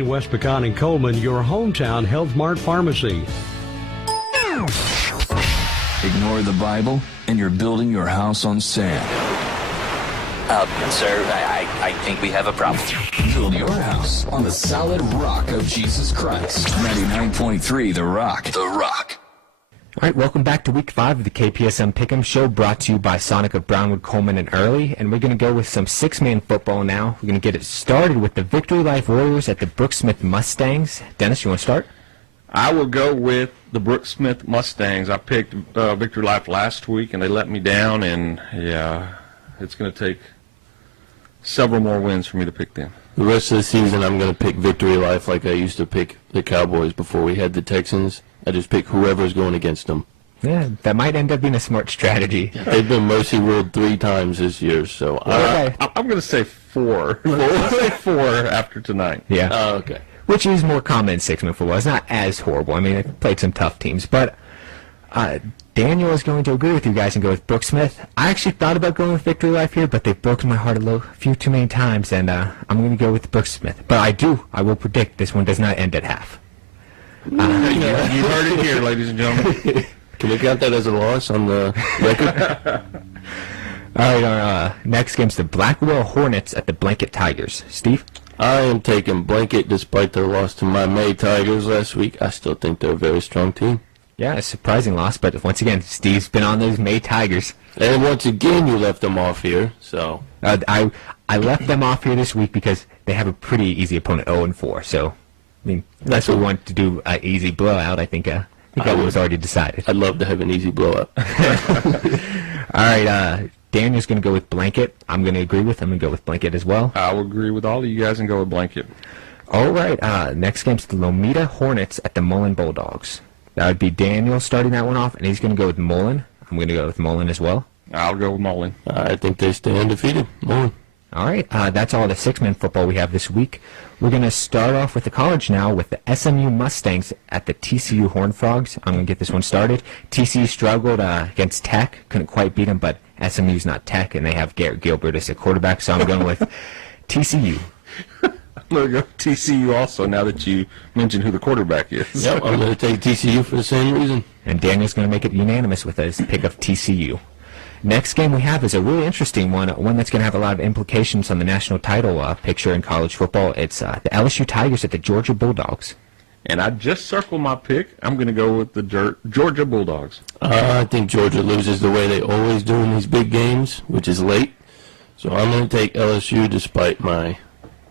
West Pecan and Coleman, your hometown Health Mart pharmacy. Ignore the Bible, and you're building your house on sand. Sir, I think we have a problem. Build your house on the solid rock of Jesus Christ. 99.3 The Rock. The Rock. All right, welcome back to Week 5 of the KPSM Pick'em Show, brought to you by Sonic of Brownwood, Coleman, and Early. And we're going to go with some six-man football now. We're going to get it started with the Victory Life Warriors at the Brooks Smith Mustangs. Dennis, you want to start? I will go with the Brooks Smith Mustangs. I picked Victory Life last week, and they let me down. And, yeah, it's going to take several more wins for me to pick them. The rest of the season, I'm going to pick Victory Life like I used to pick the Cowboys before we had the Texans. I just pick whoever's going against them. Yeah, that might end up being a smart strategy. They've been mercy ruled 3 times this year, so I'm going to say 4. Let's say 4 after tonight. Yeah. Oh, okay. Which is more common in six-man football. It's not as horrible. I mean, they've played some tough teams. But Daniel is going to agree with you guys and go with Brooks Smith. I actually thought about going with Victory Life here, but they've broken my heart a few too many times, and I'm going to go with Brooks Smith. But I will predict this one does not end at half. You heard it here, ladies and gentlemen. Can we count that as a loss on the record? All right, our next game's the Blackwell Hornets at the Blanket Tigers. Steve? I am taking Blanket despite their loss to my May Tigers last week. I still think they're a very strong team. Yeah, a surprising loss, but once again, Steve's been on those May Tigers. And once again, you left them off here, so. I left them off here this week because they have a pretty easy opponent, 0-4, so. I mean, unless we want to do an easy blowout, I think that was already decided. I'd love to have an easy blowout. All right, Daniel's going to go with Blanket. I'm going to agree with him and go with Blanket as well. I will agree with all of you guys and go with Blanket. All right, next game's the Lomita Hornets at the Mullen Bulldogs. That would be Daniel starting that one off, and he's going to go with Mullen. I'm going to go with Mullen as well. I'll go with Mullen. I think they stay undefeated. Mullen. All right, that's all the six-man football we have this week. We're going to start off with the college now with the SMU Mustangs at the TCU Horned Frogs. I'm going to get this one started. TCU struggled against Tech, couldn't quite beat them, but SMU's not Tech, and they have Garrett Gilbert as a quarterback, so I'm going with TCU. I'm going to go TCU also, now that you mentioned who the quarterback is. Yep, I'm going to take TCU for the same reason. And Daniel's going to make it unanimous with his pick of TCU. Next game we have is a really interesting one that's going to have a lot of implications on the national title picture in college football. It's the LSU Tigers at the Georgia Bulldogs. And I just circled my pick. I'm going to go with the Georgia Bulldogs. I think Georgia loses the way they always do in these big games, which is late. So I'm going to take LSU despite my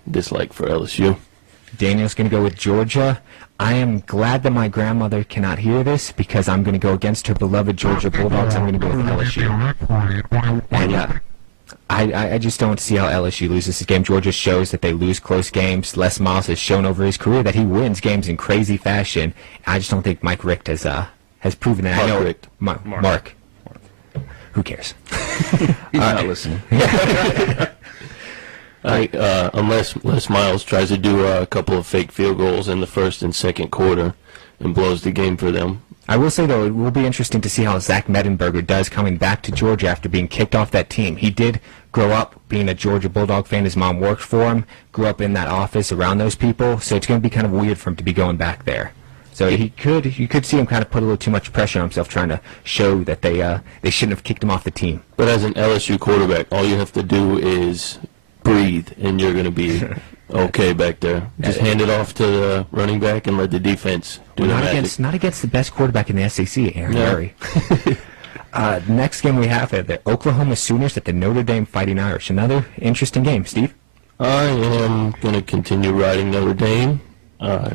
dislike for LSU. Daniel's going to go with Georgia. I am glad that my grandmother cannot hear this because I'm going to go against her beloved Georgia Bulldogs. I'm going to go with LSU. And I just don't see how LSU loses this game. Georgia shows that they lose close games. Les Miles has shown over his career that he wins games in crazy fashion. I just don't think Mike Richt has proven that. Mark. Who cares? He's not listening. Unless Les Miles tries to do a couple of fake field goals in the first and second quarter and blows the game for them. I will say, though, it will be interesting to see how Zach Mettenberger does coming back to Georgia after being kicked off that team. He did grow up being a Georgia Bulldog fan. His mom worked for him, grew up in that office around those people, so it's going to be kind of weird for him to be going back there. So you could see him kind of put a little too much pressure on himself trying to show that they shouldn't have kicked him off the team. But as an LSU quarterback, all you have to do is breathe, and you're going to be okay back there. Just hand it off to the running back and let the defense do the magic. Not against the best quarterback in the SEC, Aaron Murray. Next game we have the Oklahoma Sooners at the Notre Dame Fighting Irish. Another interesting game. Steve? I am going to continue riding Notre Dame. I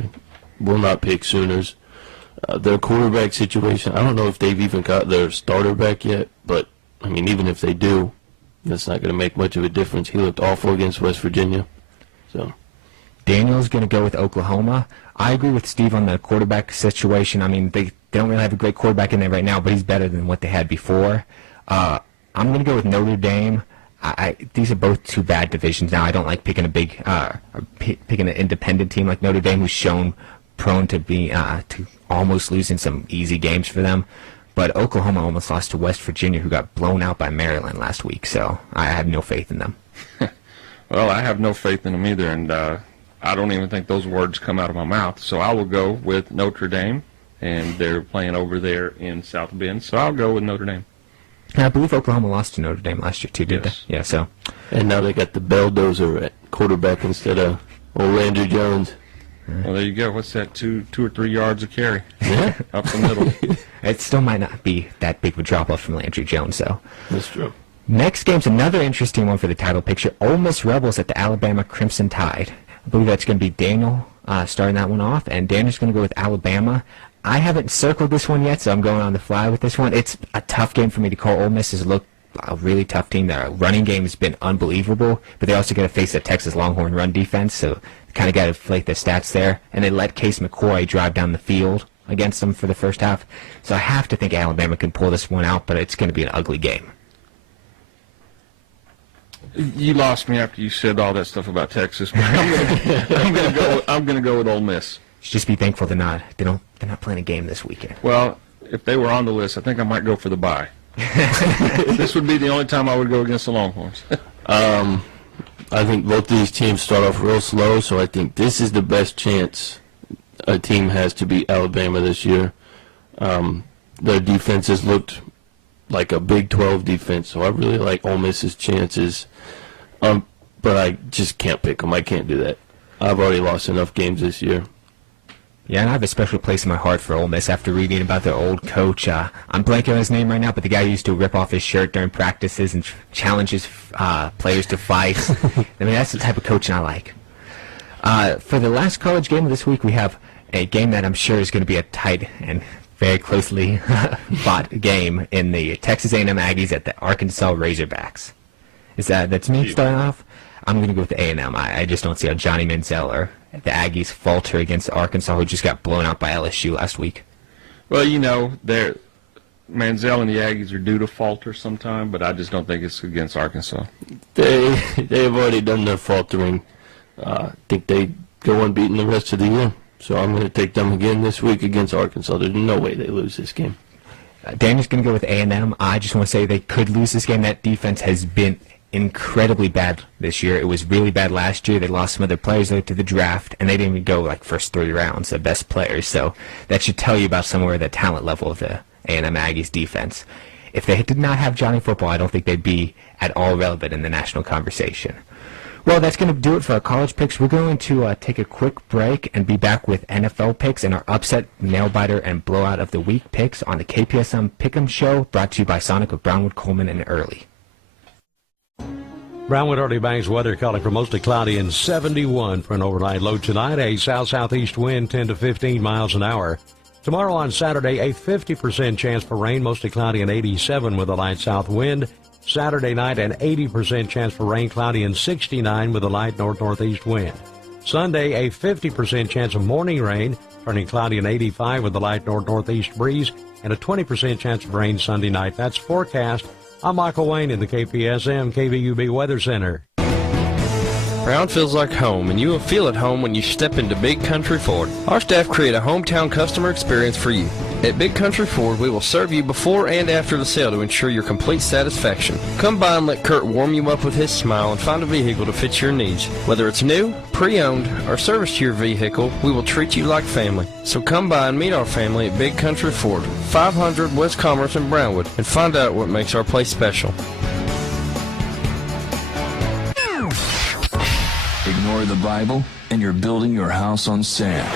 will not pick Sooners. Their quarterback situation, I don't know if they've even got their starter back yet, but, I mean, even if they do, that's not going to make much of a difference. He looked awful against West Virginia. So, Daniel's going to go with Oklahoma. I agree with Steve on the quarterback situation. I mean, they don't really have a great quarterback in there right now, but he's better than what they had before. I'm going to go with Notre Dame. These are both two bad divisions now. I don't like picking picking an independent team like Notre Dame, who's prone to be to almost losing some easy games for them. But Oklahoma almost lost to West Virginia, who got blown out by Maryland last week. So I have no faith in them. Well, I have no faith in them either, and I don't even think those words come out of my mouth. So I will go with Notre Dame, and they're playing over there in South Bend. So I'll go with Notre Dame. I believe Oklahoma lost to Notre Dame last year, too, did Yes. they? Yeah, so. And now they got the Belldozer at quarterback instead of old Landry Jones. Well, there you go. What's that, two or 3 yards of carry? Yeah, Up the middle. It still might not be that big of a drop-off from Landry Jones, though. that's true. Next game's another interesting one for the title picture. Ole Miss Rebels at the Alabama Crimson Tide. I believe that's going to be Daniel starting that one off, and Daniel's going to go with Alabama. I haven't circled this one yet, so I'm going on the fly with this one. It's a tough game for me to call. Ole Miss has looked a really tough team. Their running game has been unbelievable, but they also got to face the Texas Longhorn run defense, so kind of got to inflate their stats there. And they let Case McCoy drive down the field against them for the first half. So I have to think Alabama can pull this one out, but it's going to be an ugly game. You lost me after you said all that stuff about Texas. But I'm gonna go with Ole Miss. Just be thankful they're not playing a game this weekend. Well, if they were on the list, I think I might go for the bye. This would be the only time I would go against the Longhorns. I think both these teams start off real slow, so I think this is the best chance a team has to beat Alabama this year. Their defense has looked like a Big 12 defense, so I really like Ole Miss's chances. But I just can't pick them. I can't do that. I've already lost enough games this year. Yeah, and I have a special place in my heart for Ole Miss after reading about their old coach. I'm blanking on his name right now, but the guy who used to rip off his shirt during practices and challenges players to fight. I mean, that's the type of coaching I like. For the last college game of this week, we have a game that I'm sure is going to be a tight and very closely fought game in the Texas A&M Aggies at the Arkansas Razorbacks. That's me starting off? I'm going to go with the A&M. I just don't see how Johnny Manziel or the Aggies falter against Arkansas, who just got blown out by LSU last week. Well, you know, Manziel and the Aggies are due to falter sometime, but I just don't think it's against Arkansas. They've already done their faltering. I think they go unbeaten the rest of the year. So I'm going to take them again this week against Arkansas. There's no way they lose this game. Daniel's going to go with A&M. I just want to say they could lose this game. That defense has been incredibly bad this year. It was really bad last year. They lost some of their players to the draft, and they didn't even go like first 3 rounds, the best players. So that should tell you about somewhere the talent level of the A&M Aggies defense. If they did not have Johnny Football, I don't think they'd be at all relevant in the national conversation. Well, that's going to do it for our college picks. We're going to take a quick break and be back with NFL picks and our upset, nail-biter, and blowout of the week picks on the KPSM Pick'em Show, brought to you by Sonic of Brownwood, Coleman, and Early. Brownwood Early Banks weather calling for mostly cloudy and 71 for an overnight low tonight. A south-southeast wind 10 to 15 miles an hour. Tomorrow on Saturday, a 50% chance for rain, mostly cloudy and 87 with a light south wind. Saturday night, an 80% chance for rain, cloudy and 69 with a light north-northeast wind. Sunday, a 50% chance of morning rain, turning cloudy and 85 with a light north-northeast breeze, and a 20% chance of rain Sunday night. That's forecast. I'm Michael Wayne in the KPSM KVUB Weather Center. Brown feels like home, and you will feel at home when you step into Big Country Ford. Our staff create a hometown customer experience for you. At Big Country Ford, we will serve you before and after the sale to ensure your complete satisfaction. Come by and let Kurt warm you up with his smile and find a vehicle to fit your needs. Whether it's new, pre-owned, or service to your vehicle, we will treat you like family. So come by and meet our family at Big Country Ford, 500 West Commerce in Brownwood, and find out what makes our place special. Ignore the Bible, and you're building your house on sand.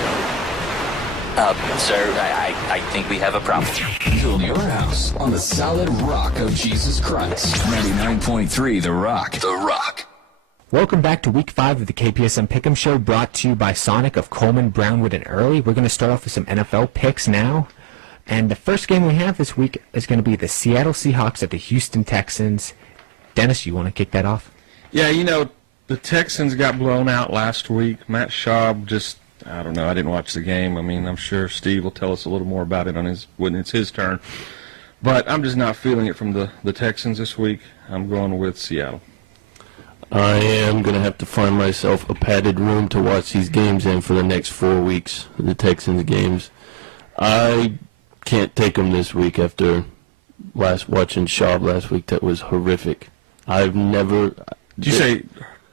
Sir, I think we have a problem. Build your house on the solid rock of Jesus Christ. 99.3 The Rock. The Rock. Welcome back to Week 5 of the KPSM Pick'em Show, brought to you by Sonic of Coleman, Brownwood, and Early. We're going to start off with some NFL picks now. And the first game we have this week is going to be the Seattle Seahawks at the Houston Texans. Dennis, you want to kick that off? Yeah, you know, the Texans got blown out last week. Matt Schaub just, I don't know, I didn't watch the game. I mean, I'm sure Steve will tell us a little more about it when it's his turn. But I'm just not feeling it from the Texans this week. I'm going with Seattle. I am going to have to find myself a padded room to watch these games in for the next 4 weeks, the Texans games. I can't take them this week after watching Schaub last week. That was horrific. I've never... Did you say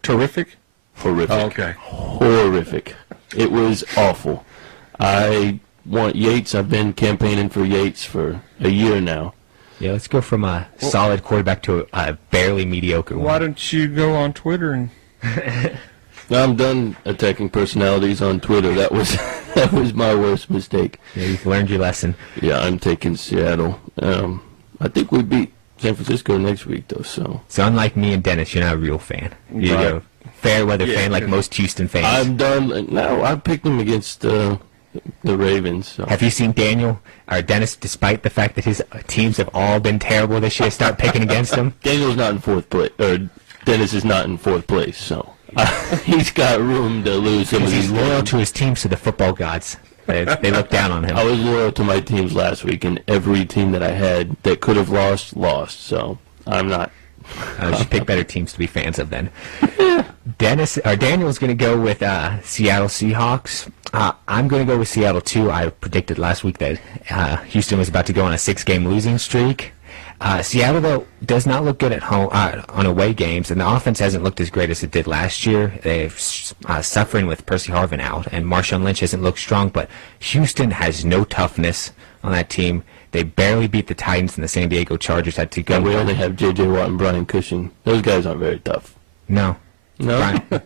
terrific? horrific. Oh, okay. Horrific. It was awful. I want Yates. I've been campaigning for Yates for a year now. Yeah, let's go from a solid quarterback to a barely mediocre one. Why don't you go on Twitter and... I'm done attacking personalities on Twitter. That was my worst mistake. Yeah, you've learned your lesson. Yeah, I'm taking Seattle. I think we beat San Francisco next week, though. So unlike me and Dennis, you're not a real fan. You're Right. a fair weather fan like most Houston fans. I'm done. No, I picked them against the Ravens. So. Have you seen Daniel or Dennis, despite the fact that his teams have all been terrible this year, start picking against them? Daniel's not in fourth place, or Dennis is not in fourth place, so he's got room to lose some of Because these he's loyal games. to his teams, to the football gods. They look down on him. I was loyal to my teams last week, and every team that I had that could have lost. So I'm not. You should pick better teams to be fans of then. Daniel's going to go with Seattle Seahawks. I'm going to go with Seattle too. I predicted last week that Houston was about to go on a 6-game losing streak. Seattle, though, does not look good at home on away games, and the offense hasn't looked as great as it did last year. They're suffering with Percy Harvin out, and Marshawn Lynch hasn't looked strong, but Houston has no toughness on that team. They barely beat the Titans, and the San Diego Chargers had to go. And we only have J.J. Watt and Brian Cushing. Those guys aren't very tough. No. No? Brian, no.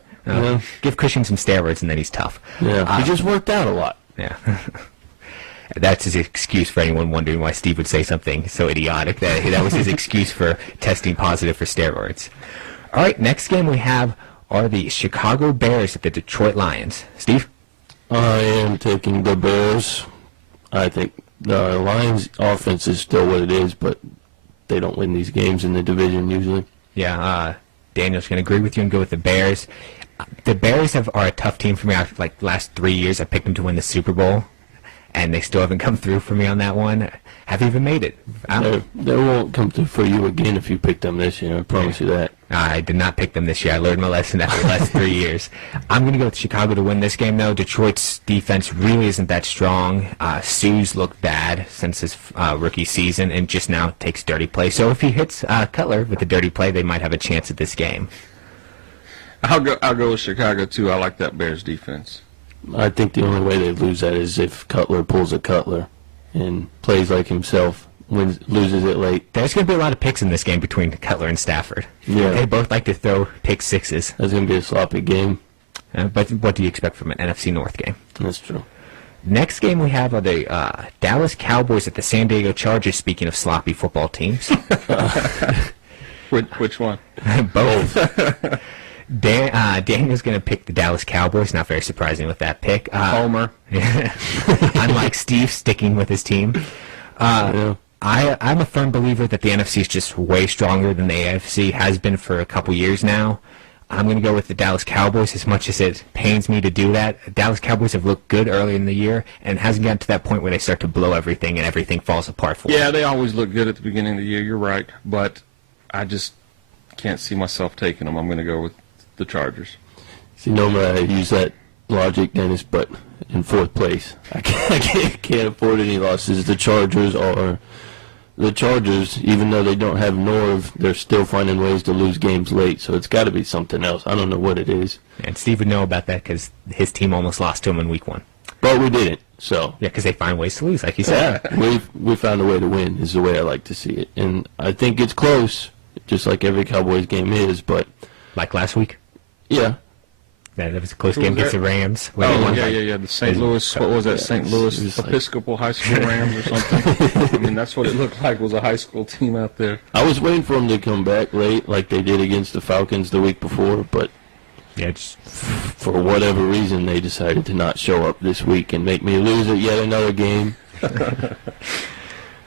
No. Give Cushing some steroids, and then he's tough. Yeah, he just worked out a lot. Yeah. That's his excuse for anyone wondering why Steve would say something so idiotic. That was his excuse for testing positive for steroids. All right, next game we have are the Chicago Bears at the Detroit Lions. Steve? I am taking the Bears. I think the Lions' offense is still what it is, but they don't win these games in the division usually. Yeah, Daniel's going to agree with you and go with the Bears. The Bears are a tough team for me. After like the last 3 years, I picked them to win the Super Bowl, and they still haven't come through for me on that one. Have even made it. They won't come through for you again if you pick them this year. I promise you that. I did not pick them this year. I learned my lesson after the last 3 years. I'm going to go with Chicago to win this game, though. Detroit's defense really isn't that strong. Sue's looked bad since his rookie season and just now takes dirty play. So if he hits Cutler with the dirty play, they might have a chance at this game. I'll go with Chicago, too. I like that Bears defense. I think the only way they lose that is if Cutler pulls a Cutler and plays like himself, loses it late. There's going to be a lot of picks in this game between Cutler and Stafford. Yeah. They both like to throw pick sixes. That's going to be a sloppy game. But what do you expect from an NFC North game? That's true. Next game we have are the Dallas Cowboys at the San Diego Chargers, speaking of sloppy football teams. Which one? Both. Daniel's going to pick the Dallas Cowboys. Not very surprising with that pick. Homer. Unlike Steve, sticking with his team. Yeah. I'm a firm believer that the NFC is just way stronger than the AFC has been for a couple years now. I'm going to go with the Dallas Cowboys as much as it pains me to do that. Dallas Cowboys have looked good early in the year and hasn't gotten to that point where they start to blow everything and everything falls apart for them. Yeah, they always look good at the beginning of the year. You're right. But I just can't see myself taking them. I'm going to go with the Chargers. See, normally I use that logic, Dennis, but in fourth place. I can't afford any losses. The Chargers, even though they don't have Norv, they're still finding ways to lose games late, so it's got to be something else. I don't know what it is. And Steve would know about that because his team almost lost to him in week 1. But we didn't, so. Yeah, because they find ways to lose, like you said. We found a way to win is the way I like to see it. And I think it's close, just like every Cowboys game is, but. Like last week? Yeah. Yeah, that was a close Who game was against that? the Rams. Yeah. The St. Louis, what was that, St. Louis Episcopal High School Rams or something? I mean, that's what it looked like, was a high school team out there. I was waiting for them to come back late like they did against the Falcons the week before, but for whatever reason they decided to not show up this week and make me lose at yet another game.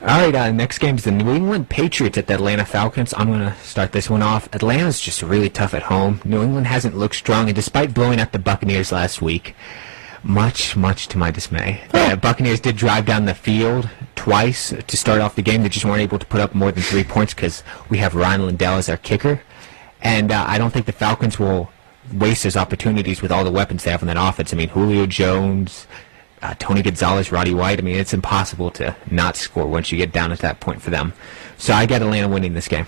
All right, next game is the New England Patriots at the Atlanta Falcons. I'm going to start this one off. Atlanta's just really tough at home. New England hasn't looked strong, and despite blowing out the Buccaneers last week, much to my dismay, the Buccaneers did drive down the field twice to start off the game. They just weren't able to put up more than 3 points because we have Ryan Lindell as our kicker. And I don't think the Falcons will waste those opportunities with all the weapons they have on that offense. I mean, Julio Jones, Tony Gonzalez, Roddy White. I mean, it's impossible to not score once you get down at that point for them. So I got Atlanta winning this game.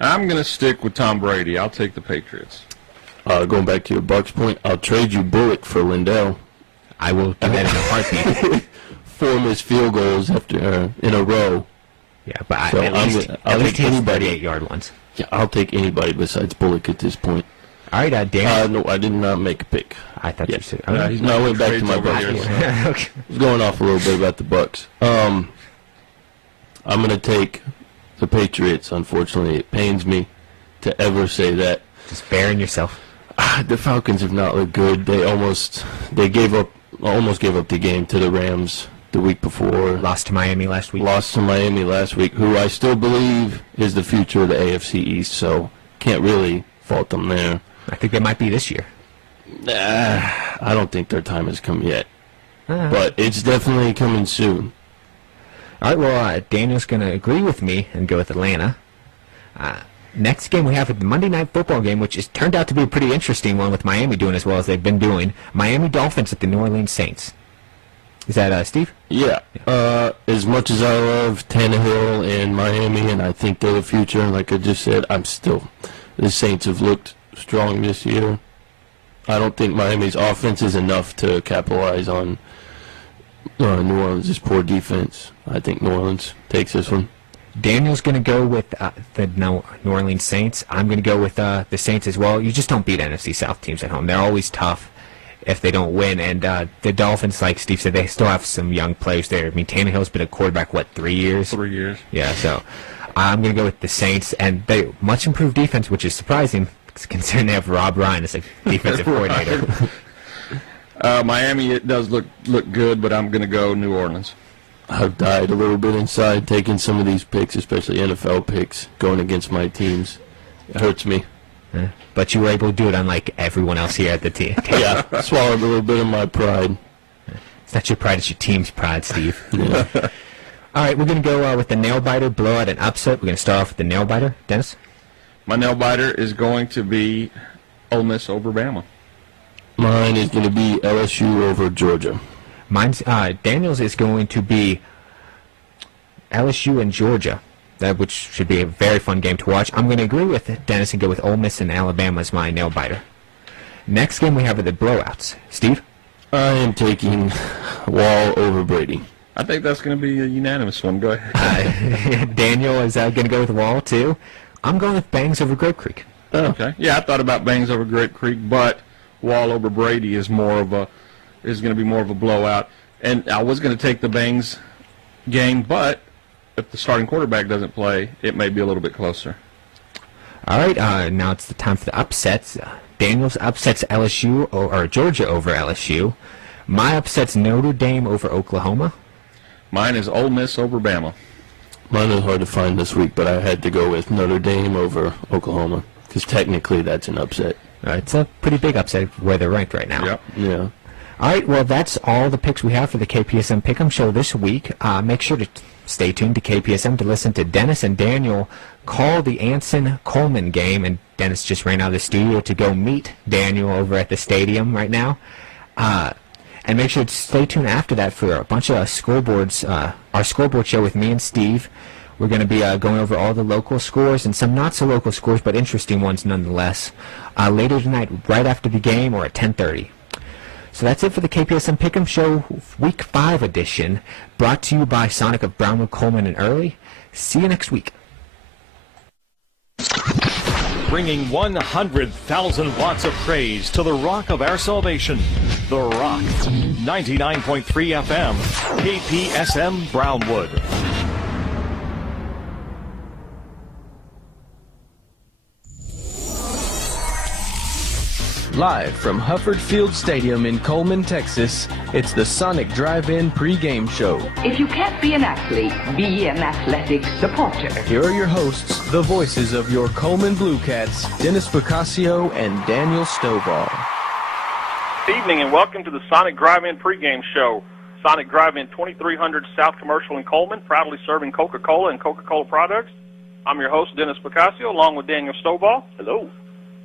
I'm going to stick with Tom Brady. I'll take the Patriots. Going back to your Bucks point, I'll trade you Bullock for Lindell. I will do that in a heartbeat. 4 missed field goals after in a row. Yeah, but So at least he has 38-yard ones. Yeah, I'll take anybody besides Bullock at this point. All right, Dan. No, I did not make a pick. I thought you said. he's No, I making went back to trades my over Bucks. here. Okay. I was going off a little bit about the Bucks. I'm going to take the Patriots. Unfortunately, it pains me to ever say that. Just bearing yourself. The Falcons have not looked good. They almost gave up the game to the Rams the week before. Lost to Miami last week. Lost to Miami last week, who I still believe is the future of the AFC East. So can't really fault them there. I think they might be this year. I don't think their time has come yet, but it's definitely coming soon. All right, well, Daniel's going to agree with me and go with Atlanta. Next game we have a Monday Night Football game, which has turned out to be a pretty interesting one with Miami doing as well as they've been doing. Miami Dolphins at the New Orleans Saints. Is that Steve? Yeah. As much as I love Tannehill and Miami, and I think they're the future, like I just said, the Saints have looked strong this year. I don't think Miami's offense is enough to capitalize on New Orleans' poor defense. I think New Orleans takes this one. Daniel's going to go with the New Orleans Saints. I'm going to go with the Saints as well. You just don't beat NFC South teams at home. They're always tough if they don't win. And the Dolphins, like Steve said, they still have some young players there. I mean, Tannehill's been a quarterback, 3 years? 3 years. Yeah, so I'm going to go with the Saints. And they much improved defense, which is surprising considering they have Rob Ryan as a defensive coordinator. Miami, it does look good, but I'm going to go New Orleans. I've died a little bit inside taking some of these picks, especially NFL picks, going against my teams. It hurts me. But you were able to do it unlike everyone else here at the team. Yeah, I swallowed a little bit of my pride. It's not your pride, it's your team's pride, Steve. Yeah. All right, we're going to go with the nail-biter, blowout, and upset. We're going to start off with the nail-biter. Dennis? My nail-biter is going to be Ole Miss over Bama. Mine is going to be LSU over Georgia. Mine's Daniel's is going to be LSU and Georgia, which should be a very fun game to watch. I'm going to agree with Dennis and go with Ole Miss and Alabama as my nail-biter. Next game we have are the blowouts. Steve? I am taking Wall over Brady. I think that's going to be a unanimous one. Go ahead. Daniel is going to go with Wall, too. I'm going with Bangs over Grape Creek. Oh. Okay. Yeah, I thought about Bangs over Great Creek, but Wall over Brady is going to be more of a blowout. And I was going to take the Bangs game, but if the starting quarterback doesn't play, it may be a little bit closer. All right, now it's the time for the upsets. Daniel's upsets LSU or Georgia over LSU. My upsets Notre Dame over Oklahoma. Mine is Ole Miss over Bama. Mine is hard to find this week, but I had to go with Notre Dame over Oklahoma because technically that's an upset. It's a pretty big upset where they're ranked right now. Yep. Yeah. All right, well, that's all the picks we have for the KPSM Pick'em Show this week. Make sure to stay tuned to KPSM to listen to Dennis and Daniel call the Anson-Coleman game. And Dennis just ran out of the studio to go meet Daniel over at the stadium right now. And make sure to stay tuned after that for a bunch of scoreboards, our scoreboard show with me and Steve. We're going to be going over all the local scores and some not-so-local scores, but interesting ones nonetheless, later tonight, right after the game or at 10:30. So that's it for the KPSM Pick'em Show Week 5 edition, brought to you by Sonic of Brownwood, Coleman, and Early. See you next week. Bringing 100,000 watts of praise to the rock of our salvation, The Rock, 99.3 FM, KPSM Brownwood. Live from Hufford Field Stadium in Coleman, Texas, it's the Sonic Drive-In Pre-Game Show. If you can't be an athlete, be an athletic supporter. Here are your hosts, the voices of your Coleman Blue Cats, Dennis Bocasio and Daniel Stovall. Good evening and welcome to the Sonic Drive-In Pre-Game Show. Sonic Drive-In 2300 South Commercial in Coleman, proudly serving Coca-Cola and Coca-Cola products. I'm your host, Dennis Bocasio, along with Daniel Stovall. Hello.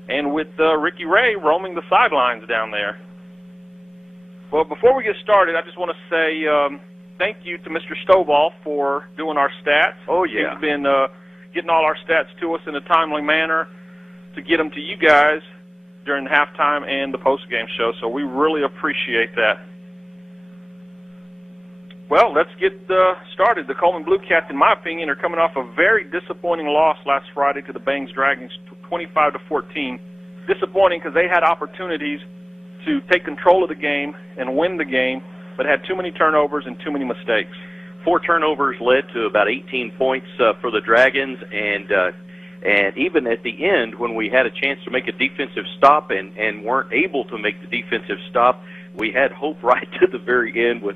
And with Ricky Ray roaming the sidelines down there. Well, before we get started, I just want to say thank you to Mr. Stovall for doing our stats. Oh, yeah. He's been getting all our stats to us in a timely manner to get them to you guys during halftime and the post-game show, so we really appreciate that. Well, let's get started. The Coleman Blue Cats, in my opinion, are coming off a very disappointing loss last Friday to the Bangs Dragons, 25-14. Disappointing because they had opportunities to take control of the game and win the game, but had too many turnovers and too many mistakes. 4 turnovers led to about 18 points for the Dragons, and even at the end, when we had a chance to make a defensive stop and weren't able to make the defensive stop, we had hope right to the very end with